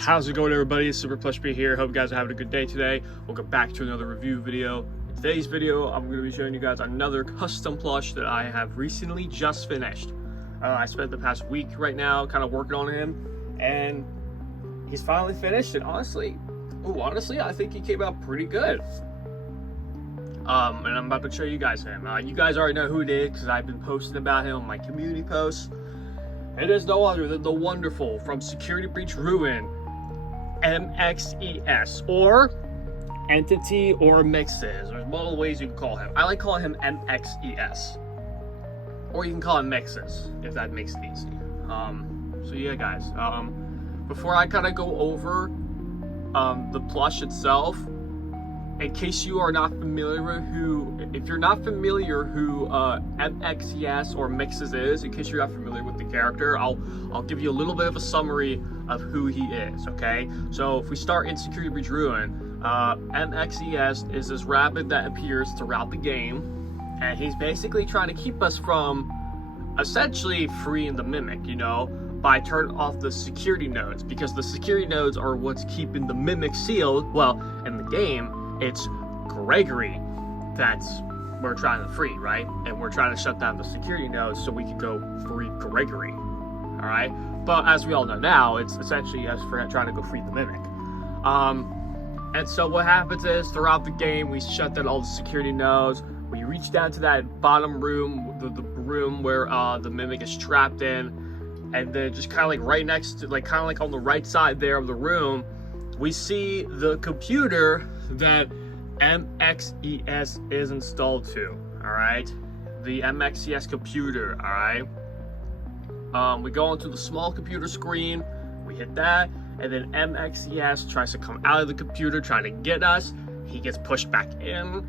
How's it going, everybody? It's Super Plush here. Hope you guys are having a good day today. Welcome back to another review video. In today's video, I'm going to be showing you guys another custom plush that I have recently just finished. I spent the past week right now kind of working on him, and he's finally finished. And honestly, I think he came out pretty good. And I'm about to show you guys him. You guys already know who it is because I've been posting about him on my community posts. It is no other than the wonderful from Security Breach Ruin, MXES, or Entity or MXES. There's multiple ways you can call him. I like calling him MXES, or you can call him MXES if that makes it easy. So yeah, guys. Before I kind of go over the plush itself, in case you are not familiar if you're not familiar who MXES or MXES is, in case you're not familiar with the character, I'll give you a little bit of a summary of who he is, okay? So if we start in Security Breach Ruin, MXES is this rabbit that appears throughout the game, and he's basically trying to keep us from essentially freeing the Mimic, you know, by turning off the security nodes, because the security nodes are what's keeping the Mimic sealed. Well, in the game, it's Gregory that's we're trying to free, right? And we're trying to shut down the security nodes so we can go free Gregory, all right? But as we all know now, it's essentially us trying to go free the Mimic. And so what happens is, throughout the game, we shut down all the security nodes. We reach down to that bottom room, the room where the Mimic is trapped in, and then just kind of like right next to, kind of like on the right side there of the room, we see the computer that MXES is installed to, all right? The MXES computer, all right? We go into the small computer screen, we hit that, and then MXES tries to come out of the computer, trying to get us. He gets pushed back in.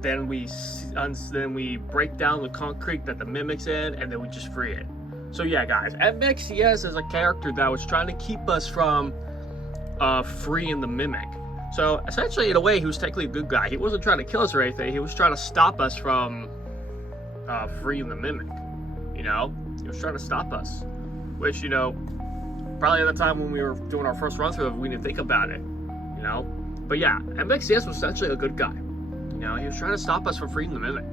Then we break down the concrete that the Mimic's in, and then we just free it. So yeah, guys, MXES is a character that was trying to keep us from freeing the Mimic. So essentially, in a way, he was technically a good guy. He wasn't trying to kill us or anything. He was trying to stop us from freeing the Mimic. You know, he was trying to stop us, which, you know, probably at the time when we were doing our first run through, we didn't think about it. You know, but yeah, MXES was essentially a good guy. You know, he was trying to stop us from freeing the Mimic.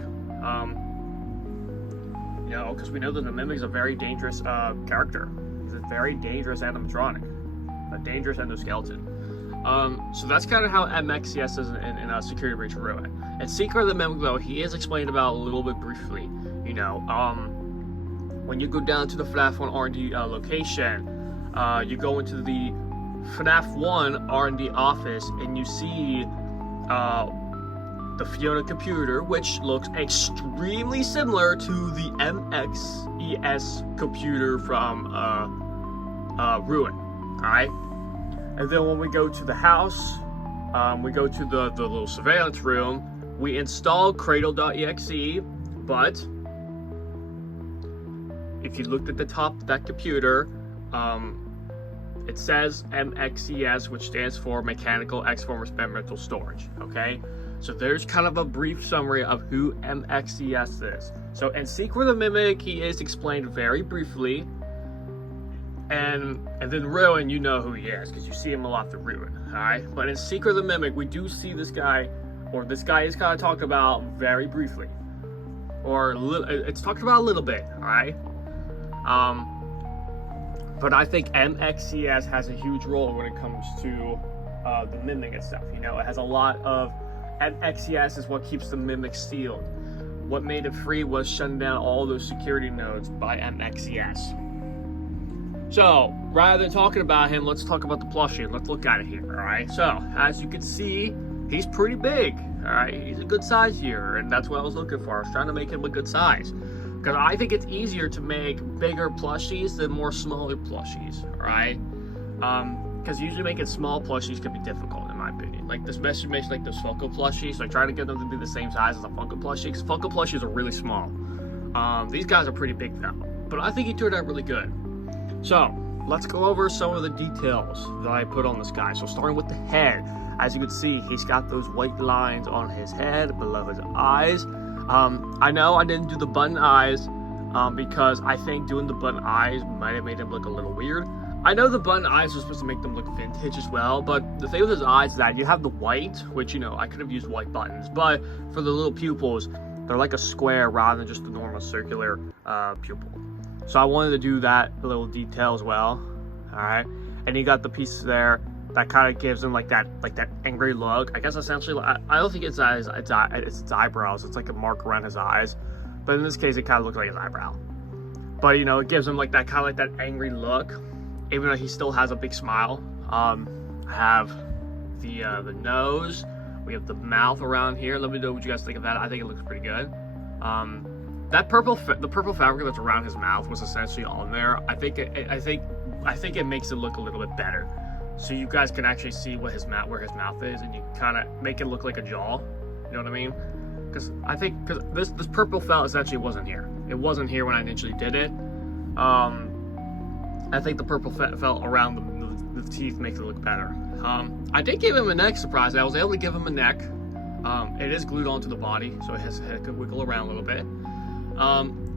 You know, because we know that the Mimic is a very dangerous character. He's a very dangerous animatronic, a dangerous endoskeleton. So that's kind of how MXES is in Security Breach Ruin. And Secret of the Mimic, though, he is explained about a little bit briefly. You know, when you go down to the FNaF 1 R&D location, you go into the FNaF 1 R&D office, and you see the Fiona computer, which looks extremely similar to the MXES computer from Ruin, alright? And then when we go to the house, we go to the little surveillance room, we install Cradle.exe, but if you looked at the top of that computer, it says MXES, which stands for Mechanical Export Experimental Storage, okay? So there's kind of a brief summary of who MXES is. So in Secret of the Mimic, he is explained very briefly. And then Ruin, you know who he is, because you see him a lot through Ruin, alright? But in Secret of the Mimic, we do see this guy, or this guy is kind of talked about very briefly. Or it's talked about a little bit, alright? But I think MXES has a huge role when it comes to the Mimic and stuff. You know, it has a lot of... MXES is what keeps the Mimic sealed. What made it free was shutting down all those security nodes by MXES. So, rather than talking about him, let's talk about the plushie. Let's look at it here, alright? So, as you can see, he's pretty big, alright? He's a good size here, and that's what I was looking for. I was trying to make him a good size. Because I think it's easier to make bigger plushies than more smaller plushies, alright? Because usually making small plushies can be difficult, in my opinion. Like this message makes like those Funko plushies, so I try to get them to be the same size as a Funko plushie, because Funko plushies are really small. These guys are pretty big now, but I think he turned out really good. So let's go over some of the details that I put on this guy. So starting with the head, as you can see, he's got those white lines on his head below his eyes. I know I didn't do the button eyes because I think doing the button eyes might have made him look a little weird. I know the button eyes are supposed to make them look vintage as well, but the thing with his eyes is that you have the white, which, you know, I could have used white buttons, but for the little pupils, they're like a square rather than just the normal circular pupil. So I wanted to do that little detail as well. All right, and you got the piece there that kind of gives him like that angry look. I guess essentially, I don't think it's its eyebrows. It's like a mark around his eyes, but in this case, it kind of looks like his eyebrow. But you know, it gives him like that kind of like that angry look. Even though he still has a big smile. I have the nose. We have the mouth around here. Let me know what you guys think of that. I think it looks pretty good. The purple fabric that's around his mouth was essentially on there. I think it makes it look a little bit better. So you guys can actually see where his mouth is, and you kind of make it look like a jaw. You know what I mean? Because this purple felt essentially wasn't here. It wasn't here when I initially did it. I think the purple felt around the teeth makes it look better. I did give him a neck, surprisingly. I was able to give him a neck. It is glued onto the body, so his head could wiggle around a little bit.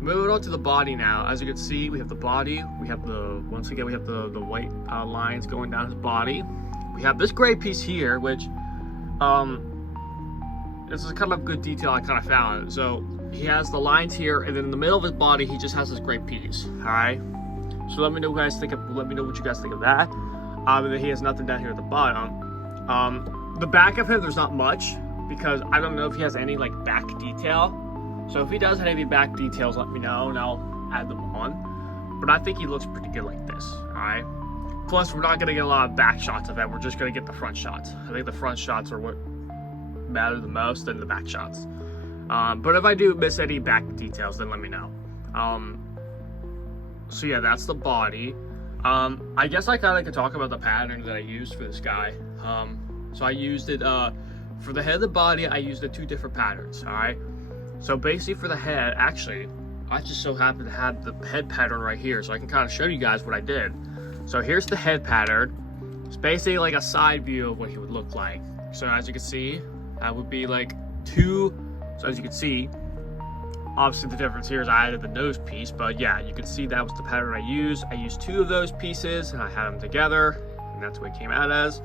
Moving on to the body now. As you can see, we have the body. We have once again, we have the white lines going down his body. We have this gray piece here, which, this is kind of good detail I kind of found. So he has the lines here, and then in the middle of his body, he just has this gray piece, all right? So let me know what you guys think of that. And then he has nothing down here at the bottom. The back of him, there's not much, because I don't know if he has any like back detail. So if he does have any back details, let me know and I'll add them on. But I think he looks pretty good like this, all right? Plus, we're not gonna get a lot of back shots of that. We're just gonna get the front shots. I think the front shots are what matter the most than the back shots. But if I do miss any back details, then let me know. So yeah, that's the body. I guess I kind of could talk about the pattern that I used for this guy. So I used it, for the head of the body, I used 2 different patterns, all right? So basically for the head, actually, I just so happen to have the head pattern right here, so I can kind of show you guys what I did. So here's the head pattern. It's basically like a side view of what he would look like. So as you can see, that would be like 2, so as you can see, obviously the difference here is I added the nose piece, but yeah, you can see that was the pattern I used. I used 2 of those pieces and I had them together, and that's what it came out as.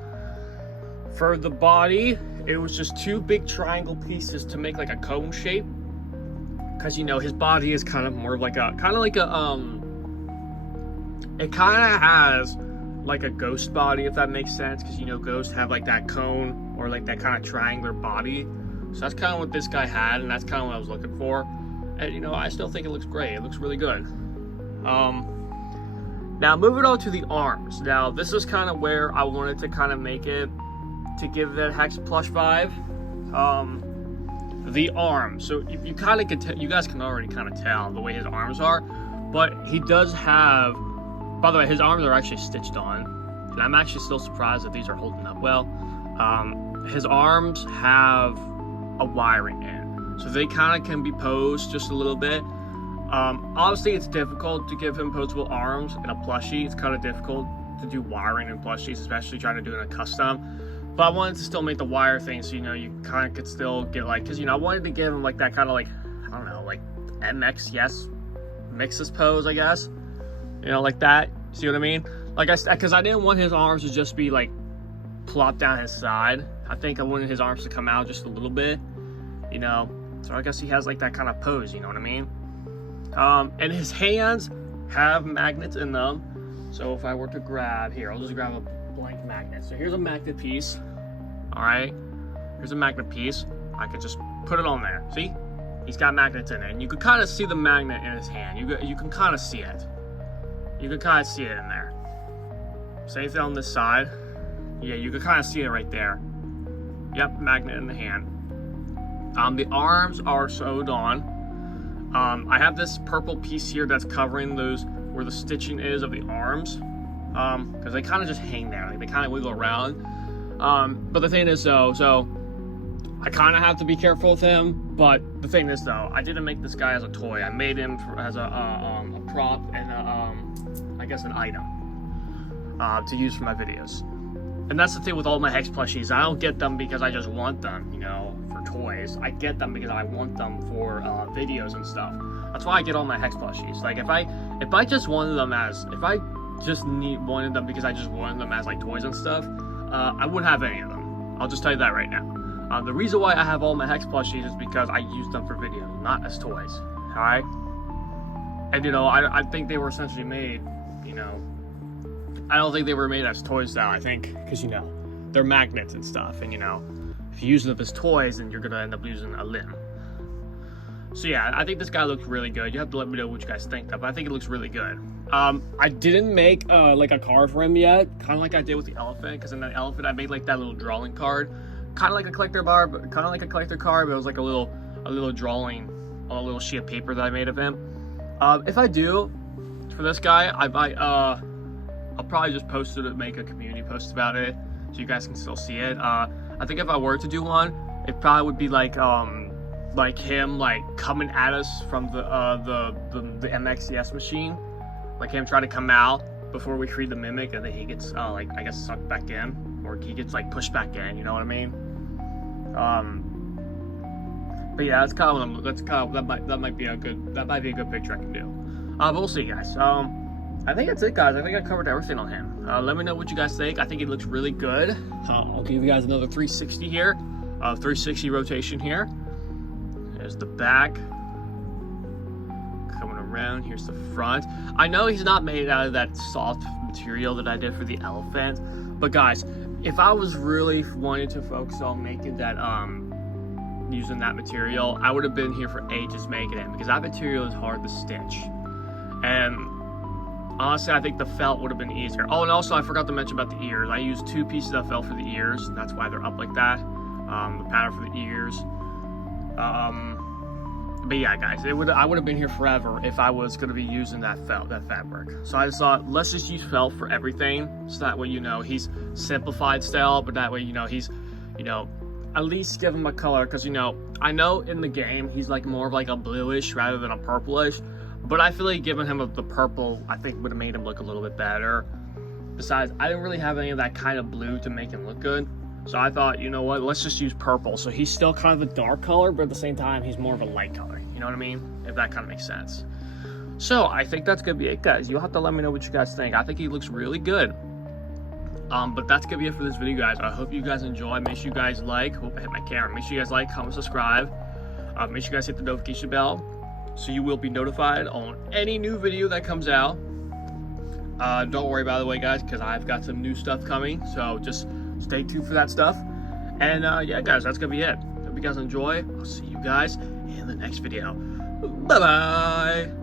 For the body, it was just 2 big triangle pieces to make like a cone shape. Because, you know, his body is kind of more like it kind of has like a ghost body, if that makes sense. Because, you know, ghosts have like that cone or like that kind of triangular body. So that's kind of what this guy had, and that's kind of what I was looking for. And, you know, I still think it looks great. It looks really good. Now, moving on to the arms. Now, this is kind of where I wanted to kind of make it to give that Hex Plush vibe. The arms. So you kind of can tell, you guys can already kind of tell the way his arms are, but he does have, by the way, his arms are actually stitched on, and I'm actually still surprised that these are holding up well. His arms have a wiring in, so they kind of can be posed just a little bit. Obviously, it's difficult to give him posable arms in a plushie. It's kind of difficult to do wiring in plushies, especially trying to do it in a custom. But I wanted to still make the wire thing so, you know, you kind of could still get like, because, you know, I wanted to give him like that kind of like, I don't know, like MXES pose, I guess. You know, like that. See what I mean? Like because I didn't want his arms to just be like plopped down his side. I think I wanted his arms to come out just a little bit, you know. So I guess he has like that kind of pose, you know what I mean? And his hands have magnets in them. So if I were to grab here, I'll just grab a blank magnet. So here's a magnet piece. All right, here's a magnet piece. I could just put it on there. See, he's got magnets in it, and you can kind of see the magnet in his hand. You can kind of see it. You can kind of see it in there. Same thing on this side. Yeah, you can kind of see it right there. Yep, magnet in the hand. The arms are sewed on. I have this purple piece here that's covering those where the stitching is of the arms, because they kind of just hang there, like they kind of wiggle around. But the thing is though, so I kind of have to be careful with him. But the thing is though, I didn't make this guy as a toy. I made him as a prop and I guess an item to use for my videos. And that's the thing with all my Hex plushies. I don't get them because I just want them, you know, for toys. I get them because I want them for videos and stuff. That's why I get all my Hex plushies. Like if I just wanted them as, if I just wanted them because I just wanted them as like toys and stuff, I wouldn't have any of them. I'll just tell you that right now. The reason why I have all my Hex plushies is because I use them for videos, not as toys. All right. And you know, I think they were essentially made, you know, I don't think they were made as toys though. I think because, you know, they're magnets and stuff, and you know, if you use them as toys, then you're gonna end up losing a limb. So yeah, I think this guy looks really good. You have to let me know what you guys think though, but I think it looks really good. I didn't make like a card for him yet, kind of like I did with the elephant, because in that elephant I made like that little drawing card, kind of like a collector card, but it was like a little drawing on a little sheet of paper that I made of him. If I do for this guy, I'll probably just post it and make a community post about it, so you guys can still see it. I think if I were to do one, it probably would be like him like coming at us from the MXES machine, like him trying to come out before we free the mimic, and then he gets like, I guess, sucked back in, or he gets like pushed back in. You know what I mean? But yeah, that might be a good picture I can do. But we'll see, guys. I think that's it, guys. I think I covered everything on him. Let me know what you guys think. I think it looks really good. I'll give you guys another 360 here, 360 rotation here. There's the back. Coming around, here's the front. I know he's not made out of that soft material that I did for the elephant, but guys, if I was really wanting to focus on making that, using that material, I would have been here for ages making it, because that material is hard to stitch. And honestly, I think the felt would have been easier. Oh, and also I forgot to mention about the ears. I used 2 pieces of felt for the ears. That's why they're up like that. The pattern for the ears. But yeah, guys, I would have been here forever if I was going to be using that fabric. So I just thought, let's just use felt for everything, so that way, you know, he's simplified style, but that way, you know, he's, you know, at least give him a color, because, you know, I know in the game he's like more of like a bluish rather than a purplish, but I feel like giving him the purple, I think, would have made him look a little bit better. Besides, I didn't really have any of that kind of blue to make him look good. So I thought, you know what, let's just use purple. So he's still kind of a dark color, but at the same time, he's more of a light color. You know what I mean? If that kind of makes sense. So I think that's going to be it, guys. You'll have to let me know what you guys think. I think he looks really good. But that's going to be it for this video, guys. I hope you guys enjoy. Make sure you guys like. Hope I hit my camera. Make sure you guys like, comment, subscribe. Make sure you guys hit the notification bell, so you will be notified on any new video that comes out. Don't worry, by the way, guys, because I've got some new stuff coming. So just stay tuned for that stuff. And yeah, guys, that's gonna be it. Hope you guys enjoy. I'll see you guys in the next video. Bye bye.